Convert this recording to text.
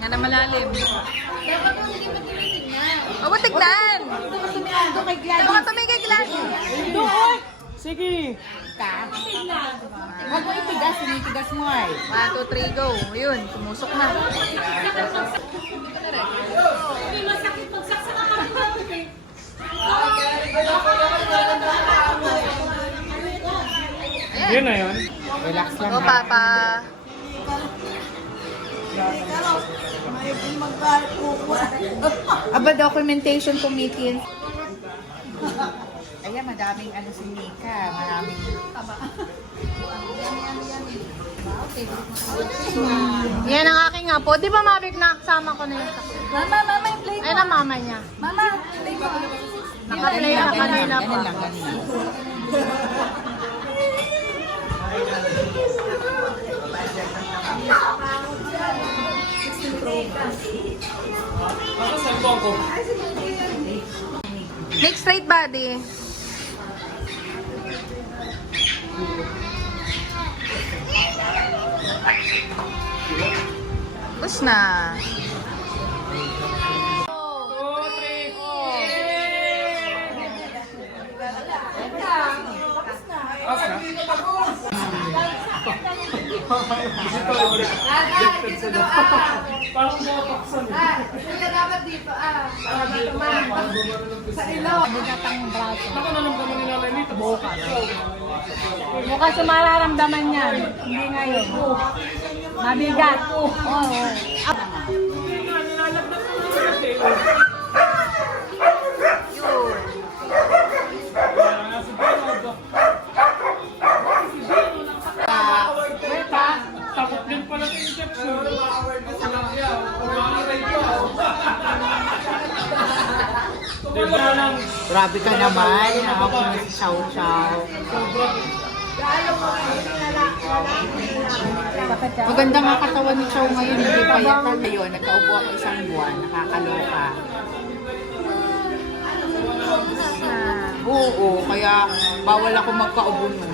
Nga na malalim. Dapat mo hindi mo tinitingnan. O, ba't tignan? Doon kay Gladys. Dapat tumigay Gladys. Doon! Sige! Huwag mo itigas, tinitigas mo ay. 1, 2, 3, go. Yun, tumusok na. Ayan. Yun na yun. Relax lang. O, papa. Aba, documentation committee. Ayan, madaming ano si Nika. Maraming... Yan ang aking apo. Di ba mabig na kasama ko na yung Mama, yung plate. Ay, na mama niya. Mama, plate mo. Naka-play na kanina pa. Ganun lang, ganun lang. Make straight body. Tapos na. Parang bopaksan. Dapat dito, sa ilaw. Bigatang braso. Ako na lang naman nila Lenita. Bukas. Bukas yung mararamdaman yan. Hindi ngayon. Mabigat. Oo. Yun. Takot din pala sa injection. Grabe ka naman. Ako na si Chow Chow. Maganda nga katawan ni Chow ngayon. Hindi pa yata ngayon. Nagkaubo ako isang buwan. Nakakaloka. Oo, kaya bawal ako magkaubo nun.